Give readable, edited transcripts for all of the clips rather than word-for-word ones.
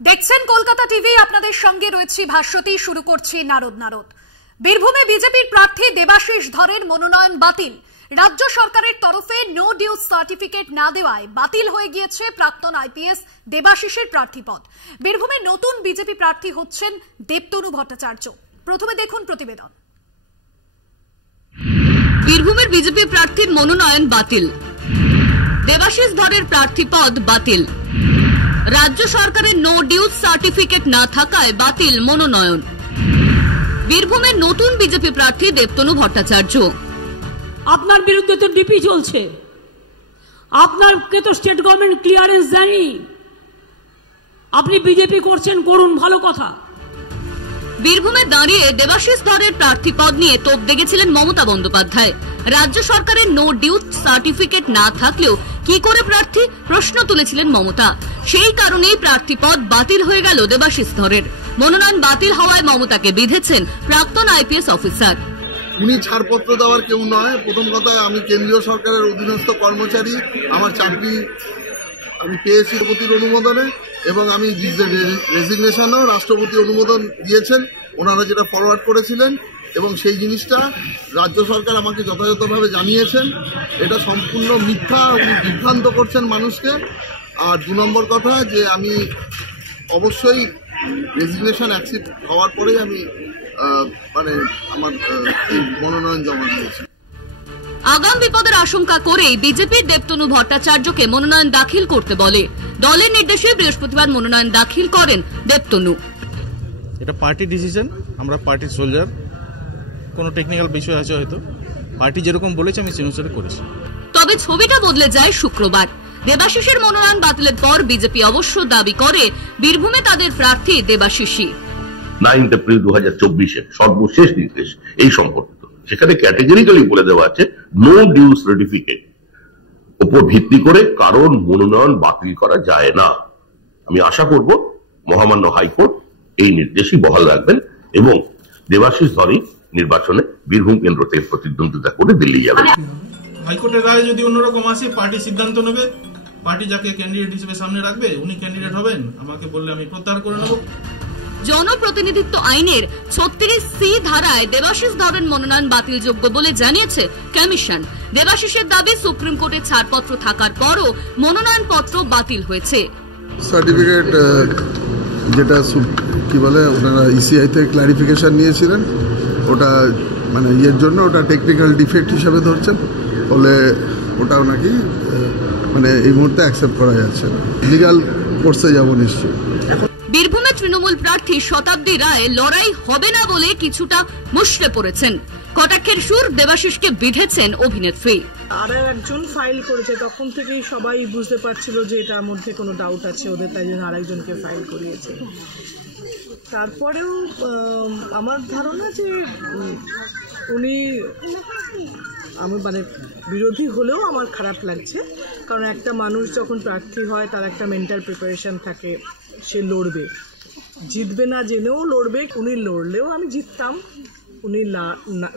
দেখছেন কলকাতা টিভি, আপনাদের সঙ্গে রয়েছি ভাস্বতী। শুরু করছি নারদ নারদ। বীরভূমে বিজেপির প্রার্থী দেবাশিস ধরের মনোনয়ন বাতিল। রাজ্য সরকারের তরফে নো ডিউজ সার্টিফিকেট না দেওয়ায় বাতিল হয়ে গিয়েছে প্রাক্তন আইপিএস দেবাশিসের প্রার্থীপদ। বীরভূমে নতুন বিজেপি প্রার্থী হচ্ছেন দেবতনু ভট্টাচার্য। প্রথমে দেখুন প্রতিবেদন। বীরভূমের বিজেপি প্রার্থীর মনোনয়ন বাতিল। দেবাশিস ধরের প্রার্থীপদ বাতিল। রাজ্য সরকারের নো ডিউজ সার্টিফিকেট না থাকায় বাতিল মনোনয়ন। বীরভূমের নতুন বিজেপি প্রার্থী দেবতনু ভট্টাচার্য। আপনার বিরুদ্ধে তো ডিপি চলছে, আপনাকে তো স্টেট গভর্নমেন্ট ক্লিয়ারেন্স দেয়নি। আপনি বিজেপি করছেন, করুন, ভালো কথা। বীরভূমে দাঁড়িয়ে দেবাশিস ধরের প্রার্থীপদ নিয়ে তোপ দেখেছিলেন মমতা বন্দ্যোপাধ্যায়। রাজ্য সরকারের নো ডিউজ সার্টিফিকেট না থাকলেও কি করে প্রার্থী, প্রশ্ন তুলেছিলেন মমতা। সেই কারণেই প্রার্থীপদ বাতিল হয়ে গেল দেবাশিস ধরের। মনোনয়ন বাতিল হওয়ায় মমতাকে বিঁধেছেন প্রাক্তন আইপিএস অফিসার। উনি ছাড়পত্র দেওয়ার কেউ নয়। প্রথম কথা, আমি কেন্দ্রীয় সরকারের অধীনস্থ কর্মচারী। আমার চাকরি আমি পেয়েছি রাষ্ট্রপতির অনুমোদনে, এবং আমি রেজিগনেশনও রাষ্ট্রপতি অনুমোদন দিয়েছেন, ওনারা যেটা ফরওয়ার্ড করেছিলেন, এবং সেই জিনিসটা রাজ্য সরকার আমাকে যথাযথভাবে জানিয়েছেন। এটা সম্পূর্ণ মিথ্যা, উনি বিভ্রান্ত করছেন মানুষকে। আর দু নম্বর কথা, যে আমি অবশ্যই রেজিগনেশন অ্যাকসেপ্ট হওয়ার পরেই আমি আমার মনোনয়ন জমা দিয়েছি। আগাম বিপদের আশঙ্কা করেই বিজেপির দেবতনু ভট্টাচার্যকে মনোনয়ন দাখিল করতে বলে। দলের নির্দেশে বৃহস্পতিবার মনোনয়ন দাখিল করেন দেবতনু। এটা পার্টি ডিসিশন, আমরা পার্টির সোলজার। কোনো টেকনিক্যাল বিষয় আছে, হয়তো পার্টি যেরকম বলেছে আমি সেই অনুসারে করেছি। তবে ছবিটা বদলে যায় শুক্রবার। দেবাশিসের মনোনয়ন বাতিলের পর বিজেপি অবশ্য দাবি করে বীরভূমে তাদের প্রার্থী দেবাশিসই। 9 এপ্রিল 2024 সর্বশেষ নির্দেশ এই সম্পর্কিত, সেখানে ক্যাটেগরিক্যালি বলে দেওয়া আছে নো ডিউজ সার্টিফিকেট উপর ভিত্তি করে কারণ মনোনয়ন বাতিল করা যায় না। আমি আশা করব মহামান্য হাইকোর্ট এই নির্দেশই বহাল রাখবেন এবং দেবাশিস ধরই নির্বাচনে বীরভূম কেন্দ্র থেকে প্রতিদ্বন্দ্বিতা করে দিল্লি যাবেন। হাইকোর্টের রায় যদি অন্যরকম আসে, পার্টি সিদ্ধান্ত নেবে। পার্টি যাকে ক্যান্ডিডেট হিসেবে সামনে রাখবে উনি ক্যান্ডিডেট হবেন। আমাকে বললে আমি প্রত্যাহার করে নেব। জনপ্রতিনিধিত্ব আইনের 36C ধারায় দেবাশিস ধরের মনোনয়ন বাতিলযোগ্য বলে জানিয়েছে কমিশন। দেবাশিসের দাবি, সুপ্রিম কোর্টের ছাড়পত্র থাকার পরও মনোনয়ন পত্র বাতিল হয়েছে। সার্টিফিকেট যেটা কি বলে, ওনারা ইসিআই থেকে ক্লারিফিকেশন নিয়েছিলেন, ওটা মানে ইয়ের জন্য ওটা টেকনিক্যাল ডিফেক্ট হিসাবে ধরছেন, ফলে ওটাও নাকি মানে এই মুহূর্তে অ্যাকসেপ্ট করা যাচ্ছে না। লিগাল কোর্সে যাব নিশ্চয়ই। বীরভূমে তৃণমূল প্রার্থী শতাব্দী রায় লড়াই হবে না বলে কিছুটা মুষড়ে পড়েছেন। কটাক্ষের সুর দেবাশিসকে বিঁধেছেন অভিনেত্রী। আর একজন ফাইল করেছে, তখন থেকেই সবাই বুঝতে পারছিল যে এটার মধ্যে কোনো ডাউট আছে ওদের, তাই জন্য আরেকজনকে ফাইল করিয়েছে। তারপরেও আমার ধারণা যে উনি, আমি মানে বিরোধী হলেও আমার খারাপ লাগছে, কারণ একটা মানুষ যখন প্রার্থী হয় তার একটা মেন্টাল প্রিপারেশন থাকে, সে লড়বে, জিতবে না জেনেও লড়বে। উনি লড়লেও আমি জিততাম, উনি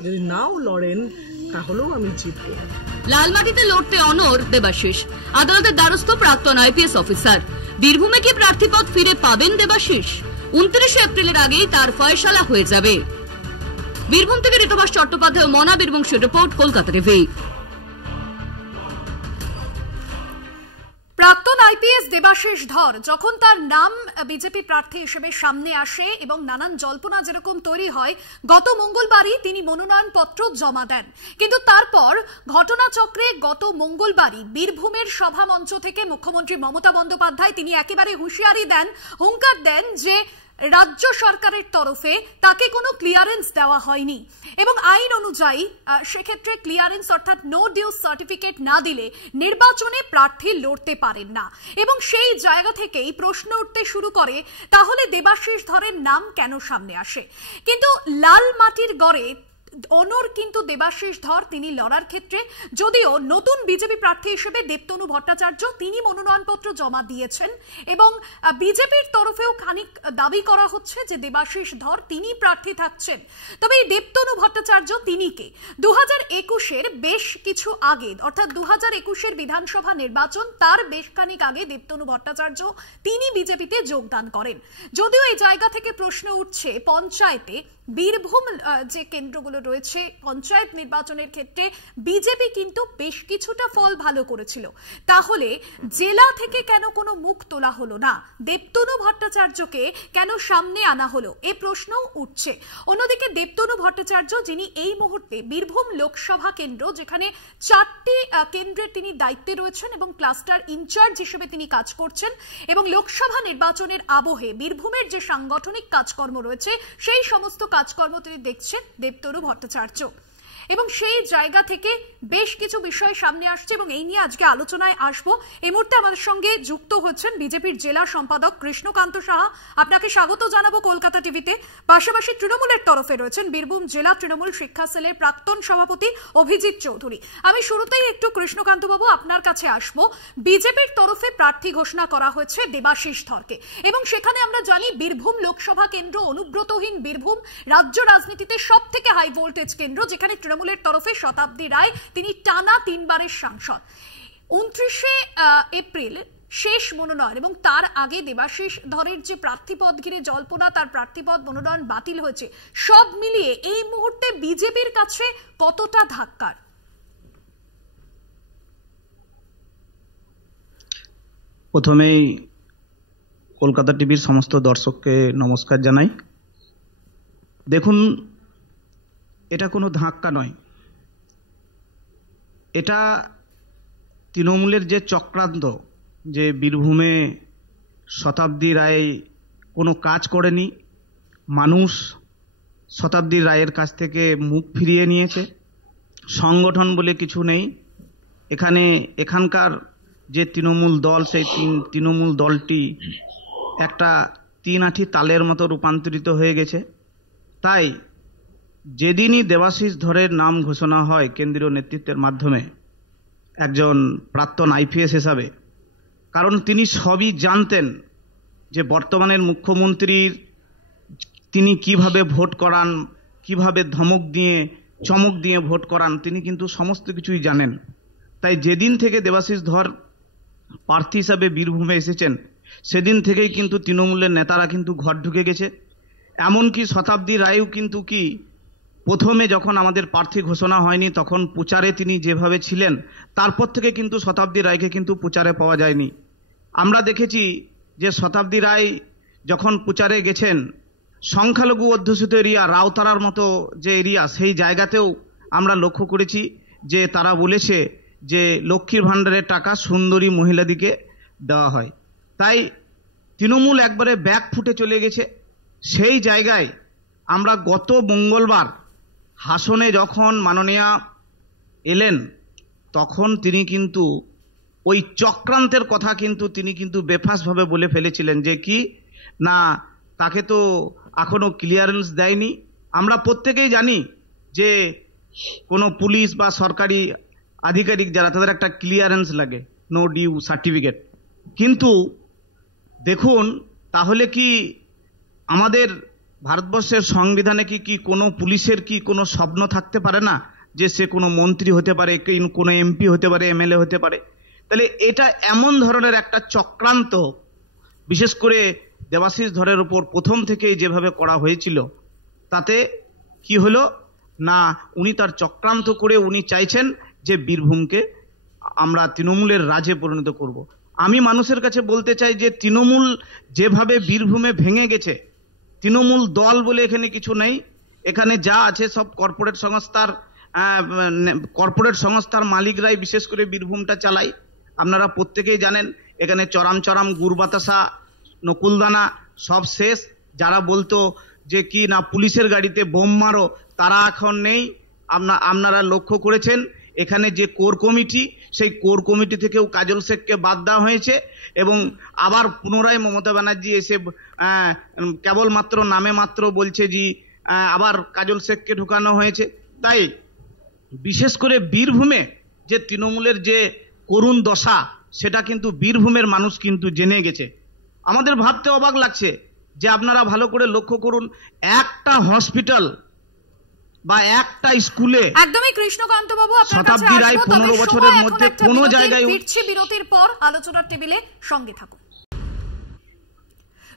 যদি নাও লড়েন তাহলেও আমি জিতব। লালমাটিতে লড়তে অনড় দেবাশিস। আদালতের দ্বারস্থ প্রাক্তন আইপিএস অফিসার। বীরভূমে কি প্রার্থীপদ ফিরে পাবেন দেবাশিস? 29 এপ্রিলের আগেই তার ফয়সালা হয়ে যাবে। বীরভূম থেকে ঋতবাস চট্টোপাধ্যায়, মনা বীরবংশী রিপোর্ট, কলকাতা টিভি। প্রাক্তন আইপিএস দেবাশিস ধর যখন তার নাম বিজেপি প্রার্থী হিসেবে সামনে আসে এবং নানান জল্পনা যেরকম তৈরি হয়, গত মঙ্গলবারই তিনি মনোনয়ন পত্র জমা দেন। কিন্তু তারপর ঘটনাচক্রে গত মঙ্গলবারই বীরভূমের সভা মঞ্চ থেকে মুখ্যমন্ত্রী মমতা বন্দ্যোপাধ্যায় তিনি একেবারে হুঁশিয়ার দেন যে রাজ্য সরকারের তরফে তাকে কোনো ক্লিয়ারেন্স দেওয়া হয়নি, এবং আইন অনুযায়ী সেক্ষেত্রে ক্লিয়ারেন্স অর্থাৎ নো ডিউজ সার্টিফিকেট না দিলে নির্বাচনে প্রার্থী লড়তে পারেন না। এবং সেই জায়গা থেকেই প্রশ্ন উঠতে শুরু করে, তাহলে দেবাশিস ধরের নাম কেন সামনে আসে? কিন্তু লাল মাটির গড়ে অনর কিন্তু দেবাশিস ধর তিনি লড়ার ক্ষেত্রে, যদিও নতুন বিজেপি প্রার্থী হিসেবে দেবতনু ভট্টাচার্য তিনি মনোনয়নপত্র জমা দিয়েছেন এবং বিজেপির তরফেও খানিক দাবি করা হচ্ছে যে দেবাশিস ধর তিনি প্রার্থী থাকছেন। তবে এই দেবতনু ভট্টাচার্য তিনি কে? 2021-এর বেশ কিছু আগে, অর্থাৎ 2021-এর বিধানসভা নির্বাচন তার বেশ খানিক আগে দেবতনু ভট্টাচার্য তিনি বিজেপিতে যোগদান করেন। যদিও এই জায়গা থেকে প্রশ্ন উঠছে, পঞ্চায়েতে বীরভূম যে কেন্দ্রগুলো রয়েছে পঞ্চায়েত নির্বাচনের ক্ষেত্রে বিজেপি কিন্তু বেশ কিছুটা ফল ভালো করেছিল, তাহলে জেলা থেকে কেন কোনো মুখ তোলা হলো না? দেবতনু ভট্টাচার্যকে কেন সামনে আনা হলো? এই প্রশ্নও উঠছে। অন্যদিকে দেবতনু ভট্টাচার্য যিনি এই মুহূর্তে বীরভূম লোকসভা কেন্দ্র, যেখানে 4টি কেন্দ্রের তিনি দায়িত্বে রয়েছেন এবং ক্লাস্টার ইনচার্জ হিসেবে তিনি কাজ করছেন, এবং লোকসভা নির্বাচনের আবহে বীরভূমের যে সাংগঠনিক কাজকর্ম রয়েছে সেই সমস্ত কাজকর্ম তিনি দেখছেন দেবতনু ভট্টাচার্য, এবং সেই জায়গা থেকে বেশ কিছু বিষয় সামনে আসছে এবং এই নিয়ে আজকে আলোচনায় আসবো। এই মুহূর্তে আমাদের সঙ্গে যুক্ত হচ্ছেন বিজেপির জেলা সম্পাদক কৃষ্ণকান্ত সাহা, আপনাকে স্বাগত জানাবো কলকাতা টিভিতে। পাশাপাশি তৃণমূলের তরফে রয়েছেন বীরভূম জেলা তৃণমূল শিক্ষা সেলের প্রাক্তন সভাপতি অভিজিৎ চৌধুরী। আমি শুরুতেই একটু কৃষ্ণকান্ত বাবু আপনার কাছে আসবো। বিজেপির তরফে প্রার্থী ঘোষণা করা হয়েছে দেবাশিস ধরকে, এবং সেখানে আমরা জানি বীরভূম লোকসভা কেন্দ্র অনুব্রতহীন বীরভূম রাজ্য রাজনীতিতে সব থেকে হাই ভোল্টেজ কেন্দ্র, যেখানে তৃণমূলের তরফে শতাব্দী রায় তিনি টানা 3 বারের সাংসদ। 29শে এপ্রিল শেষ মনোনয়ন, এবং তার আগে দেবাশিস ধরের যে প্রার্থীপদ ঘিরে জল্পনা, তার প্রার্থীপদ মনোনয়ন বাতিল হয়েছে, সব মিলিয়ে এই মুহূর্তে বিজেপির কাছে কতটা ধাক্কার? প্রথমেই কলকাতা টিভির সমস্ত দর্শককে নমস্কার জানাই। দেখুন, এটা কোনো ধাক্কা নয়, এটা তৃণমূলের যে চক্রান্ত, যে বীরভূমে শতাব্দী রায় কোনো কাজ করেনি, মানুষ শতাব্দী রায়ের কাছ থেকে মুখ ফিরিয়ে নিয়েছে, সংগঠন বলে কিছু নেই এখানকার যে তৃণমূল দল, সেই তৃণমূল দলটি একটা 3 আঁটি তালের মতো রূপান্তরিত হয়ে গেছে। তাই যেদিনই দেবাশিস ধরের নাম ঘোষণা হয় কেন্দ্রীয় নেতৃত্বের মাধ্যমে একজন প্রাক্তন আইপিএস হিসাবে, কারণ তিনি সবই জানতেন যে বর্তমানের মুখ্যমন্ত্রীর তিনি কিভাবে ভোট করান, কিভাবে ধমক দিয়ে চমক দিয়ে ভোট করান, তিনি কিন্তু সমস্ত কিছুই জানেন। তাই যেদিন থেকে দেবাশিস ধর প্রার্থী হিসাবে বীরভূমে এসেছেন সেদিন থেকেই কিন্তু তৃণমূলের নেতারা কিন্তু ঘর ঢুকে গেছে। এমনকি শতাব্দী রায়ও কিন্তু প্রথমে যখন আমাদের প্রার্থী ঘোষণা হয়নি তখন প্রচারে তিনি যেভাবে ছিলেন, তারপর থেকে কিন্তু শতাব্দী রায়কে কিন্তু প্রচারে পাওয়া যায়নি। আমরা দেখেছি যে শতাব্দী রায় যখন প্রচারে গেছেন, সংখ্যালঘু অধ্যুষিত এরিয়া রাউতারার মতো যে এরিয়া, সেই জায়গাতেও আমরা লক্ষ্য করেছি যে তারা বলেছে যে লক্ষ্মীর ভাণ্ডারের টাকা সুন্দরী মহিলাদিকে দেওয়া হয়। তাই তৃণমূল একবারে ব্যাক ফুটে চলে গেছে। সেই জায়গায় আমরা গত মঙ্গলবার হাসনে যখন মাননীয়া এলেন, তখন তিনি কিন্তু ওই চক্রান্তের কথা তিনি কিন্তু বেফাসভাবে বলে ফেলেছিলেন যে কি না, তাকে তো এখনো ক্লিয়ারেন্স দেয়নি। আমরা প্রত্যেকেই জানি যে কোনো পুলিশ বা সরকারি আধিকারিক যারা, তাদের একটা ক্লিয়ারেন্স লাগে, নো ডিউ সার্টিফিকেট। কিন্তু দেখুন, তাহলে কি আমাদের ভারতবর্ষের সংবিধানে কি কোনো পুলিশের কি কোনো স্বপ্ন থাকতে পারে না যে সে কোনো মন্ত্রী হতে পারে, কোনো এমপি হতে পারে, এমএলএ হতে পারে? তাহলে এটা এমন ধরনের একটা চক্রান্ত, বিশেষ করে দেবাশিস ধরের উপর প্রথম থেকেই যেভাবে করা হয়েছিল, তাতে কি হলো না, উনি তার চক্রান্ত করে উনি চাইছেন যে বীরভূমকে আমরা তৃণমূলের রাজ্যে পরিণত করব। আমি মানুষের কাছে বলতে চাই যে তৃণমূল যেভাবে বীরভূমে ভেঙে গেছে, তৃণমূল দল বলে এখানে কিছু নেই, এখানে যা আছে সব কর্পোরেট সংস্থার মালিকরাই বিশেষ করে বীরভূমটা চালায়। আপনারা প্রত্যেকেই জানেন এখানে চরাম গুড় বাতাসা, নকুলদানা সব শেষ। যারা বলতো যে কি না পুলিশের গাড়িতে বোম মারো, তারা এখন নেই। আপনারা লক্ষ্য করেছেন এখানে যে কোর কমিটি, সেই কোর কমিটি থেকেও কাজল শেখকে বাদ দেওয়া হয়েছে, এবং আবার পুনরায় মমতা ব্যানার্জি এসে কেবলমাত্র নামে মাত্র বলছে যে আবার কাজল শেখকে ঢোকানো হয়েছে। তাই বিশেষ করে বীরভূমে যে তৃণমূলের যে করুণ দশা সেটা কিন্তু বীরভূমের মানুষ কিন্তু জেনে গেছে। আমাদের ভাবতে অবাক লাগছে যে আপনারা ভালো করে লক্ষ্য করুন, একটা হসপিটাল বা একটা স্কুলে একদমই কৃষ্ণকান্ত বাবু আপনার কাছে শতাব্দীর আয় 15 বছরের মধ্যে কোনো জায়গায় ফিরছি বিরতির পর আলোচনার টেবিলে সঙ্গে থাকুন।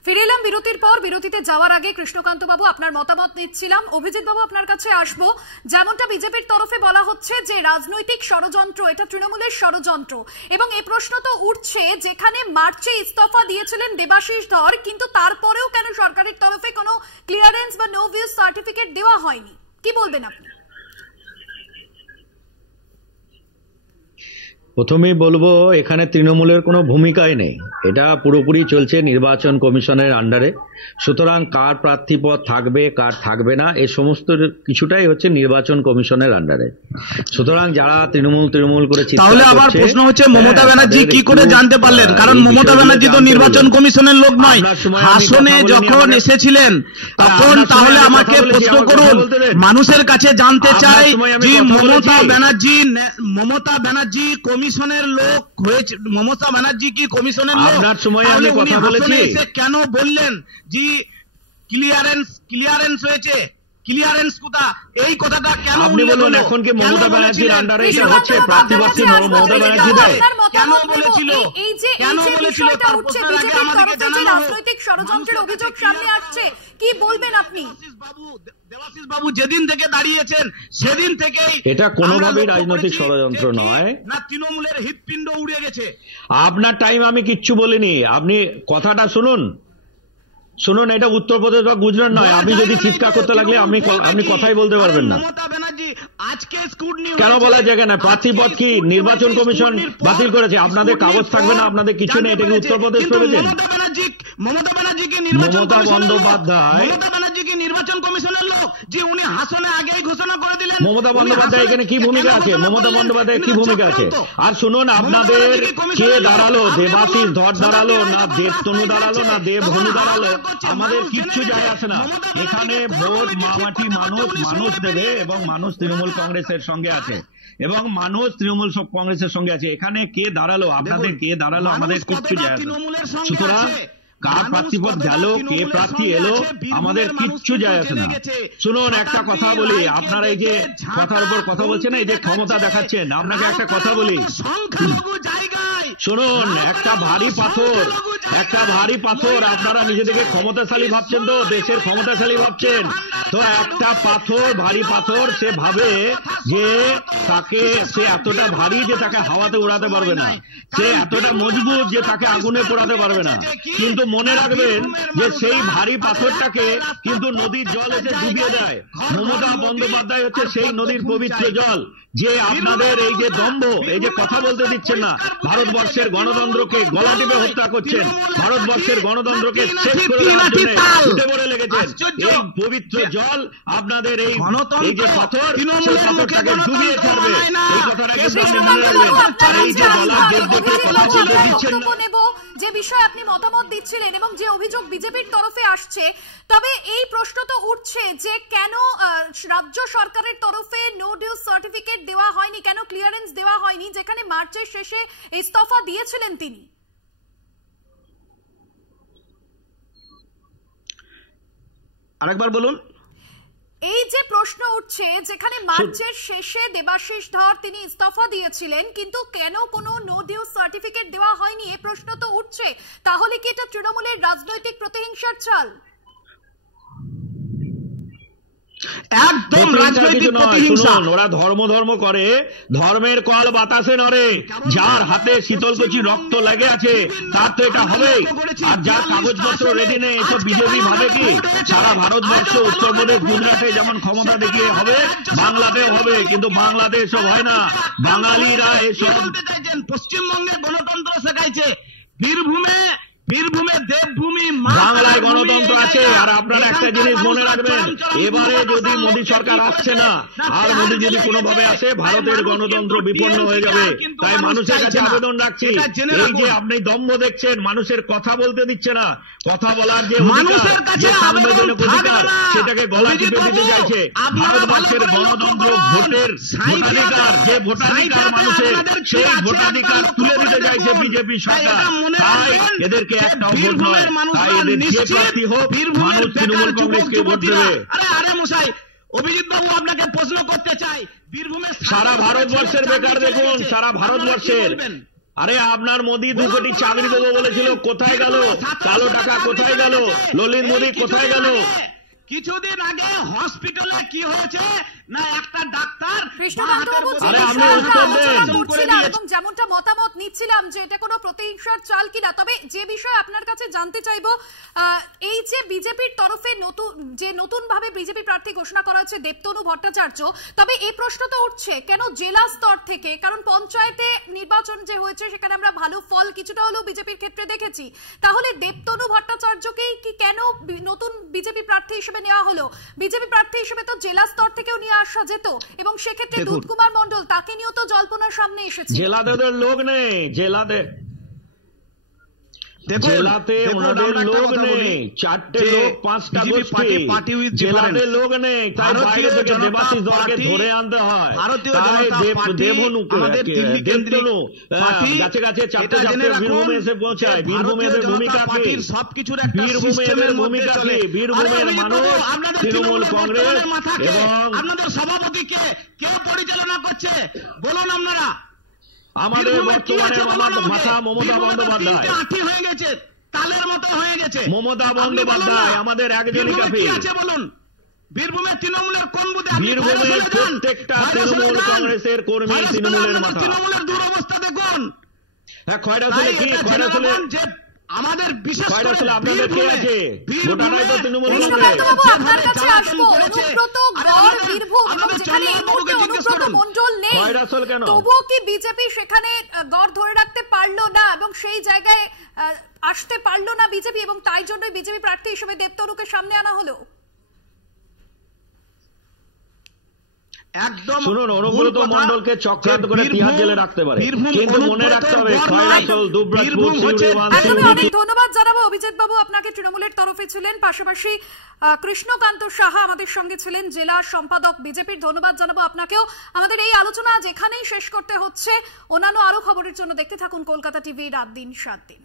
ফিরে এলাম বিরতির পর। বিরতিতে যাওয়ার আগে কৃষ্ণকান্ত বাবু আপনার মতামত নিচ্ছিলাম। অভিজিৎ বাবু আপনার কাছে আসবো। যেমনটা বিজেপির তরফে বলা হচ্ছে যে রাজনৈতিক ষড়যন্ত্র, এটা তৃণমূলের ষড়যন্ত্র, এবং এই প্রশ্ন তো উঠছে যেখানে মার্চে ইস্তফা দিয়েছিলেন দেবাশিস ধর, কিন্তু তারপরেও কেন সরকারের তরফে কোনো ক্লিয়ারেন্স বা নো ভিউজ সার্টিফিকেট দেওয়া হয়নি? কি বলবেন আপনি? প্রথমেই বলবো এখানে তৃণমূলের কোনো ভূমিকাই নেই, এটা পুরোপুরি চলছে নির্বাচন কমিশনের আন্ডারে। সুতরাং কার প্রার্থীপদ থাকবে কার থাকবে না এই সমস্ত কিছুটাই হচ্ছে নির্বাচন কমিশনের আন্ডারে। সুতরাং যারা তৃণমূল করে তাহলে আবার প্রশ্ন হচ্ছে মমতা ব্যানার্জি কি করে জানতে পারলেন? কারণ মমতা ব্যানার্জি তো নির্বাচন কমিশনের লোক নয়। আসনে যখন এসেছিলেন তখন তাহলে আমাকে প্রশ্ন করুন, মানুষের কাছে জানতে চাই যে মমতা ব্যানার্জি কমিশনের লোক হয়েছে, মমতা ব্যানার্জি কি কমিশনের লোক? আপনার সময় আমি কথা বলেছি, কেন বললেন যে ক্লিয়ারেন্স হয়েছে? ক্লিয়ারেন্স কোথা? এই কথাটা কেন আপনি বলুন? এখন কি মমতা ব্যানার্জির আন্ডারে এটা হচ্ছে প্রার্থীপত্র মমতা ব্যানার্জি দেয়? কেন বলেছিল? কেন বলেছিল? তার প্রশ্নের আগে আমাদেরকে জানানো রাজনৈতিক ষড়যন্ত্রের অভিযোগ সামনে আসছে, কি বলবেন আপনি? দেবাশিস বাবু যেদিন থেকে দাঁড়িয়েছেন সেদিন থেকেই এটা কোনোভাবেই রাজনৈতিক ষড়যন্ত্র নয়, না তৃণমূলের হৃৎপিণ্ড উড়ে গেছে। আপনার টাইম আমি কিচ্ছু বলিনি, আপনি কথাটা শুনুন। এটা উত্তরপ্রদেশ বা গুজরাট নয়। আমি যদি চিৎকার করতে লাগলে আপনি কথাই বলতে পারবেন না। মমতা ব্যানার্জি আজকে স্কুটনি কেন বলা যায় না? প্রার্থীপদ কি নির্বাচন কমিশন বাতিল করেছে? আপনাদের কাগজ থাকবে না, আপনাদের কিছু নেই, এটা কি উত্তরপ্রদেশ করেছেন? মমতা বন্দ্যোপাধ্যায় নির্বাচন কমিশনের লোক যে উনি হাসনে আগেই ঘোষণা করে দিলেন। মমতা বন্দ্যোপাধ্যায় এখানে কি ভূমিকা আছে? মমতা বন্দ্যোপাধ্যায় কি ভূমিকা আছে? আর শুনুন, আপনাদের কে দাঁড়ালো? দেবাশিস ধর দাঁড়ালো না দেবতনু দাঁড়ালো না দেবহনু দাঁড়ালো, আমাদের কিচ্ছু যায় আসে না। এখানে ভোট মামাটি মানুষ দেবে, এবং মানুষ তৃণমূল কংগ্রেসের সঙ্গে আছে, এবং মানুষ তৃণমূল কংগ্রেসের সঙ্গে আছে। এখানে কে দাঁড়ালো আপনাদের কে দাঁড়ালো আমাদের কিচ্ছু যায় আসে না। সুতরাং কার প্রার্থীপদ গেল, কে প্রার্থী এলো, আমাদের কিচ্ছু যায় আসে না। শুনুন, একটা কথা বলি, আপনারা এই যে কথার উপর কথা বলছেন, এই যে ক্ষমতা দেখাচ্ছেন, আপনাকে একটা কথা বলি শুনুন, একটা ভারী পাথর আপনারা নিজেদেরকে ক্ষমতাশালী ভাবছেন, তো দেশের ক্ষমতাশালী ভাবছেন তো। একটা ভারী পাথর সে ভাবে যে সে এতটা ভারী যে তাকে হাওয়াতে উড়াতে পারবে না, সে এতটা মজবুত যে তাকে আগুনে পোড়াতে পারবে না। কিন্তু মনে রাখবেন যে সেই ভারী পাথরটাকে কিন্তু নদীর জল এসে ডুবিয়ে দেয়। মমতা বন্দ্যোপাধ্যায় হচ্ছে সেই নদীর পবিত্র জল, যে আপনাদের এই যে দম্ভ, এই যে কথা বলতে দিচ্ছেন না, ভারতবর্ষের গণতন্ত্রকে গলা টিপে হত্যা করছেন, ভারতবর্ষের গণতন্ত্রকে শেষ করে দেওয়ার জন্য উঠে পড়ে লেগেছেন। এই পবিত্র জল আপনাদের এই যে পাথর, সেই পাথরটাকে ডুবিয়ে ছাড়বে, এই কথাটা কিন্তু আপনি মনে রাখবেন। আর এই যে গলার জেদ দেখে কথা বলতে দিচ্ছেন না, যে বিষয়ে আপনি মতামত দিচ্ছিলেন এবং যে অভিযোগ বিজেপির তরফে আসছে, তবে এই প্রশ্ন তো উঠছে যে কেন রাজ্য সরকারের তরফে নো ডিউজ সার্টিফিকেট দেওয়া হয়নি, কেন ক্লিয়ারেন্স দেওয়া হয়নি, যেখানে মার্চের শেষে ইস্তফা দিয়েছিলেন তিনি? আরেকবার বলুন। এই যে প্রশ্ন উঠছে যেখানে মার্চের শেষে দেবাশিস ধর তিনি ইস্তফা দিয়েছিলেন, কিন্তু কেন কোনো নো ডিউজ সার্টিফিকেট দেওয়া হয়নি, এই প্রশ্ন তো উঠছে। তাহলে কি এটা তৃণমূলের রাজনৈতিক প্রতিহিংসার চাল? একদম রাজনৈতিক প্রতিহিংসা। ওরা ধর্ম করে, ধর্মের কল বাতাসে নড়ে। যার হাতে শীতলকুচি রক্ত লেগে আছে তার তো এটা হবে। আর যার কাগজপত্র রেডি নেই, এসব বিজেপি ভাবে কি সারা ভারতবর্ষ, উত্তরপ্রদেশ গুজরাটে যেমন ক্ষমতা দেখিয়ে হবে, বাংলাতেও হবে। কিন্তু বাংলাতে এসব হয় না, বাঙালিরা এসব। পশ্চিমবঙ্গে গণতন্ত্র শেখাইছে, বীরভূমে দেবভূমি বাংলায় গণতন্ত্র আছে, আর আর আপনারা একটা জিনিস মনে রাখবেন, এবারে যদি মোদী সরকার আসছে না আর মোদী যদি কোনোভাবে আসে, ভারতের গণতন্ত্র বিপন্ন হয়ে যাবে। তাই মানুষের কাছে আবেদন রাখছি, এই যে আপনি দম্ভ দেখছেন, মানুষের কথা বলতে দিচ্ছে না, কথা বলার যে সাংবিধানিক অধিকার সেটাকে গলা টিপে দিতে চাইছে। ভারতবর্ষের গণতন্ত্র, ভোটের ভোটাধিকার, যে ভোটাধিকার মানুষের, সেই ভোটাধিকার তুলে দিতে চাইছে বিজেপি সরকার। তাই এদেরকে একটাও ভোট নয়, তাই এদের যে প্রার্থী হোক, মানুষ তৃণমূল কংগ্রেসকে ভোট দেবে। আরে মশাই, অভিজিৎ বাবু আপনাকে প্রশ্ন করতে চাই, বীরভূমের সারা ভারতবর্ষের বেকার দেখুন, সারা ভারতবর্ষের। আরে আপনার মোদী 2 কোটি চাকরি দেবো বলেছিল, কোথায় গেল? কালো টাকা কোথায় গেল? ললিত মোদী কোথায় গেল? কিছুদিন আগে হসপিটালে কি হয়েছে না, একটা ডাক্তার এবং যেমনটা মতামত নিচ্ছিলাম যে এটা কোনো প্রতিহিংসার চাল কিনা। তবে যে বিষয়ে আপনার কাছে জানতে চাইবো, এই যে বিজেপির তরফে নতুন ভাবে বিজেপি প্রার্থী ঘোষণা করা হয়েছে দেবতনু ভট্টাচার্য, তবে এই প্রশ্ন তো উঠছে কেন জেলা স্তর থেকে? কারণ পঞ্চায়েতে নির্বাচন যে হয়েছে সেখানে আমরা ভালো ফল কিছুটা হলেও বিজেপির ক্ষেত্রে দেখেছি। তাহলে দেবতনু ভট্টাচার্যকেই কি কেন নতুন বিজেপি প্রার্থী হিসেবে নেওয়া হলো? বিজেপি প্রার্থী হিসেবে তো জেলা স্তর থেকেও নিয়ে আসা যেত, এবং সেক্ষেত্রে দুধ কুমার মন্ডল, তাকে নিয়েও তো জল্পনার সামনে এসেছে। জেলাদের লোক নেই, জেলাতে ওনাদের লোক নেই, 4টে লোক 5টা গোষ্ঠী, জেলাতে লোক নেই, তাই বাইরে থেকে দেবাশিস দলকে ধরে আনতে হয়। তাই দেবতনু গাছে গাছে চাপতে চাপতে বীরভূমে এসে পৌঁছায়। বীরভূমের ভূমিকা কি? বীরভূমের ভূমিকা কি? বীরভূমের মানুষ, তৃণমূল কংগ্রেস এবং আপনাদের সভাপতিকে কে পরিচালনা করছে বলুন আপনারা? আমাদের বর্তমানে মাথা মমতা বন্দ্যোপাধ্যায় হয়ে গেছে, তালের মতো হয়ে গেছে মমতা বন্দ্যোপাধ্যায় আমাদের একজনই কাফি। বলুন বীরভূমের তৃণমূলের কোন বুথে? বীরভূমের প্রত্যেকটা তৃণমূল কংগ্রেসের কর্মী তৃণমূলের মাথা। তৃণমূলের দুরবস্থা দেখুন। হ্যাঁ, খয়রাসুলে কি? খয়রাসুলে আমাদের বিশেষ করে আপনাদের কে আছে? গোটাটাই তো তৃণমূল আপনার কাছে আসবো। অনুব্রত গড় বীরভূম, এবং যেখানে এই মুহূর্তে অনুব্রত মন্ডল নেই, তবুও কি বিজেপি সেখানে গড় ধরে রাখতে পারলো না এবং সেই জায়গায় আসতে পারলো না বিজেপি, এবং তাই জন্যই বিজেপি প্রার্থী হিসেবে দেবতনুকে সামনে আনা হলো? একদম শুনুন, অনুব্রত মন্ডলকে চক্রান্ত করে তিহার জেলে রাখতে পারে, কিন্তু মনে রাখতে হবে খয়রাসুল, দুবরাজপুর, অনেক ধন্যবাদ জানাবো অভিজিৎ বাবু, আপনাকে তৃণমূলের তরফে ছিলেন। পাশাপাশি কৃষ্ণকান্ত সাহা আমাদের সঙ্গে ছিলেন, জেলা সম্পাদক বিজেপির। ধন্যবাদ জানাবো আপনাকেও। আমাদের এই আলোচনা যেখানেই শেষ করতে হচ্ছে। অন্যান্য আরো খবরের জন্য দেখতে থাকুন কলকাতা টিভি রাত দিন 7 দিন।